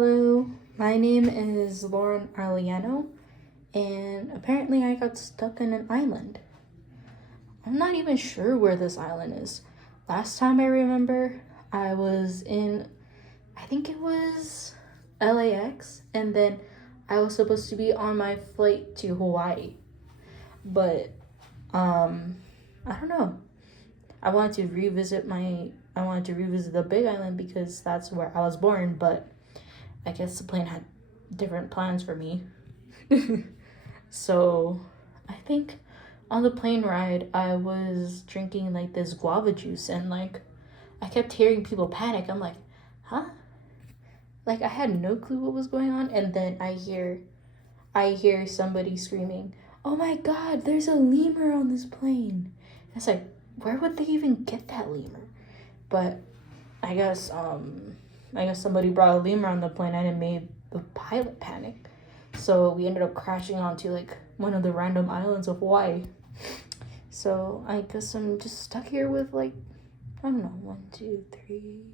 Hello, my name is Lauren Arliano, and apparently I got stuck in an island. I'm not even sure where this island is. Last time I remember, I was in, I think it was LAX, and then I was supposed to be on my flight to Hawaii. But, um, I don't know. I wanted to revisit the Big Island because that's where I was born, but I guess the plane had different plans for me. So I think on the plane ride, I was drinking like this guava juice, and like I kept hearing people panic. I'm like, huh? Like I had no clue what was going on, and then I hear somebody screaming, "Oh my God! There's a lemur on this plane!" And it's like, where would they even get that lemur? But I guess I guess somebody brought a lemur on the plane and it made the pilot panic. So we ended up crashing onto like one of the random islands of Hawaii. So I guess I'm just stuck here with like, I don't know, one, two, three,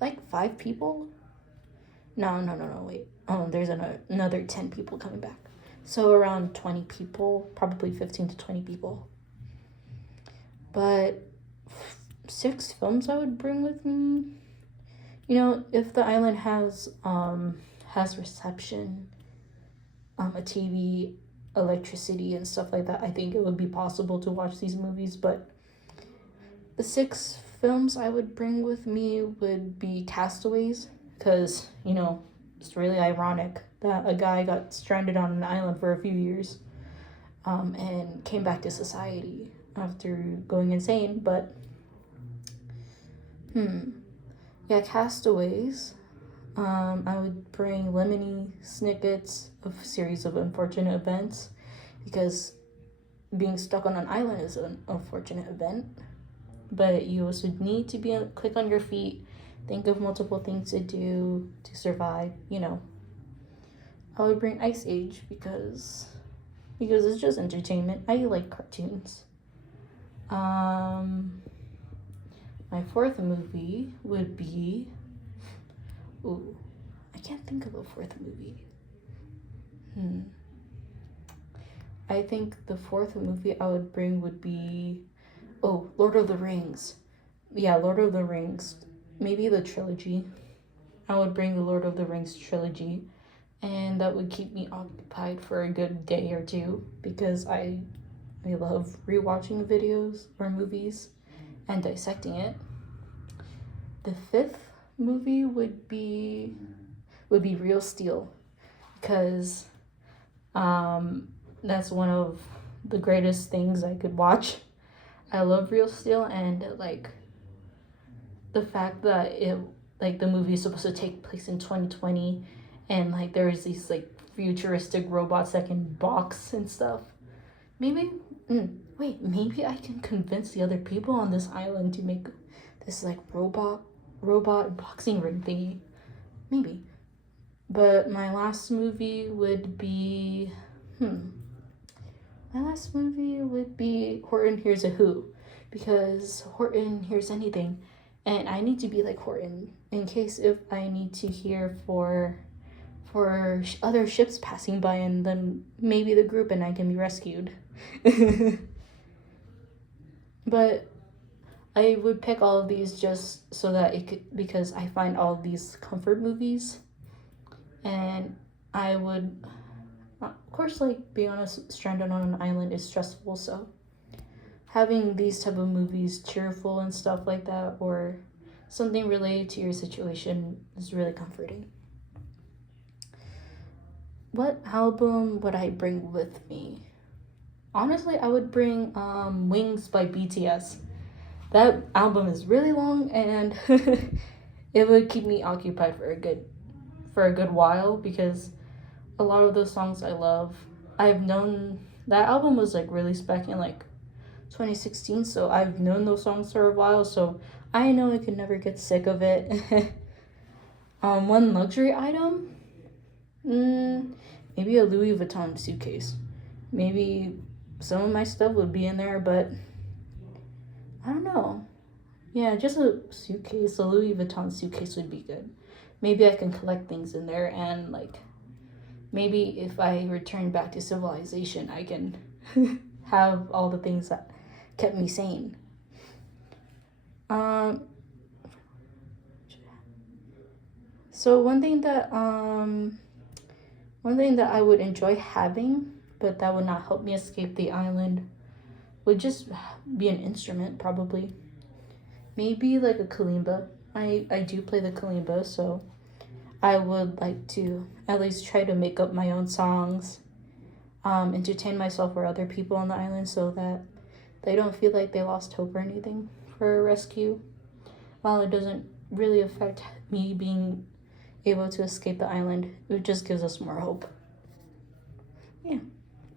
like five people. No, wait. Oh, there's another 10 people coming back. So around 20 people, probably 15 to 20 people. But six films I would bring with me. You know, if the island has reception, a TV, electricity, and stuff like that, I think it would be possible to watch these movies. But the six films I would bring with me would be Castaways, because, you know, it's really ironic that a guy got stranded on an island for a few years and came back to society after going insane. But, yeah, Castaways. I would bring Lemony Snicket's A Series of Unfortunate Events, because being stuck on an island is an unfortunate event. But you also need to be quick on your feet, think of multiple things to do to survive. You know, I would bring Ice Age because it's just entertainment. I like cartoons. My fourth movie would be. Ooh, I can't think of a fourth movie. I think the fourth movie I would bring would be, Lord of the Rings. Yeah, Lord of the Rings. Maybe the trilogy. I would bring the Lord of the Rings trilogy, and that would keep me occupied for a good day or two because I love rewatching videos or movies and dissecting it. The fifth movie would be Real Steel, because that's one of the greatest things I could watch. I love Real Steel, and like the fact that the movie is supposed to take place in 2020, and like there's these like futuristic robots that can box and stuff. Maybe maybe I can convince the other people on this island to make this like robot boxing ring thingy. Maybe. But my last movie would be Horton Hears a Who, because Horton hears anything, and I need to be like Horton in case if I need to hear for other ships passing by, and then maybe the group and I can be rescued. But I would pick all of these just so that it could, because I find all of these comfort movies, and I would, of course, like being on stranded on an island is stressful, so having these type of movies cheerful and stuff like that, or something related to your situation, is really comforting. What album would I bring with me? Honestly, I would bring Wings by BTS. That album is really long, and it would keep me occupied for a good while, because a lot of those songs I love. I've known that album was like released back in like 2016, so I've known those songs for a while, so I know I could never get sick of it. One luxury item, maybe a Louis Vuitton suitcase. Maybe some of my stuff would be in there, but I don't know. Yeah, just a Louis Vuitton suitcase would be good. maybe I can collect things in there, and like maybe if I return back to civilization, I can have all the things that kept me sane. Um, so one thing that I would enjoy having, but that would not help me escape the island, would just be an instrument, probably. Maybe like a kalimba. I do play the kalimba, so I would like to at least try to make up my own songs, entertain myself or other people on the island so that they don't feel like they lost hope or anything for a rescue. While it doesn't really affect me being able to escape the island, it just gives us more hope. Yeah.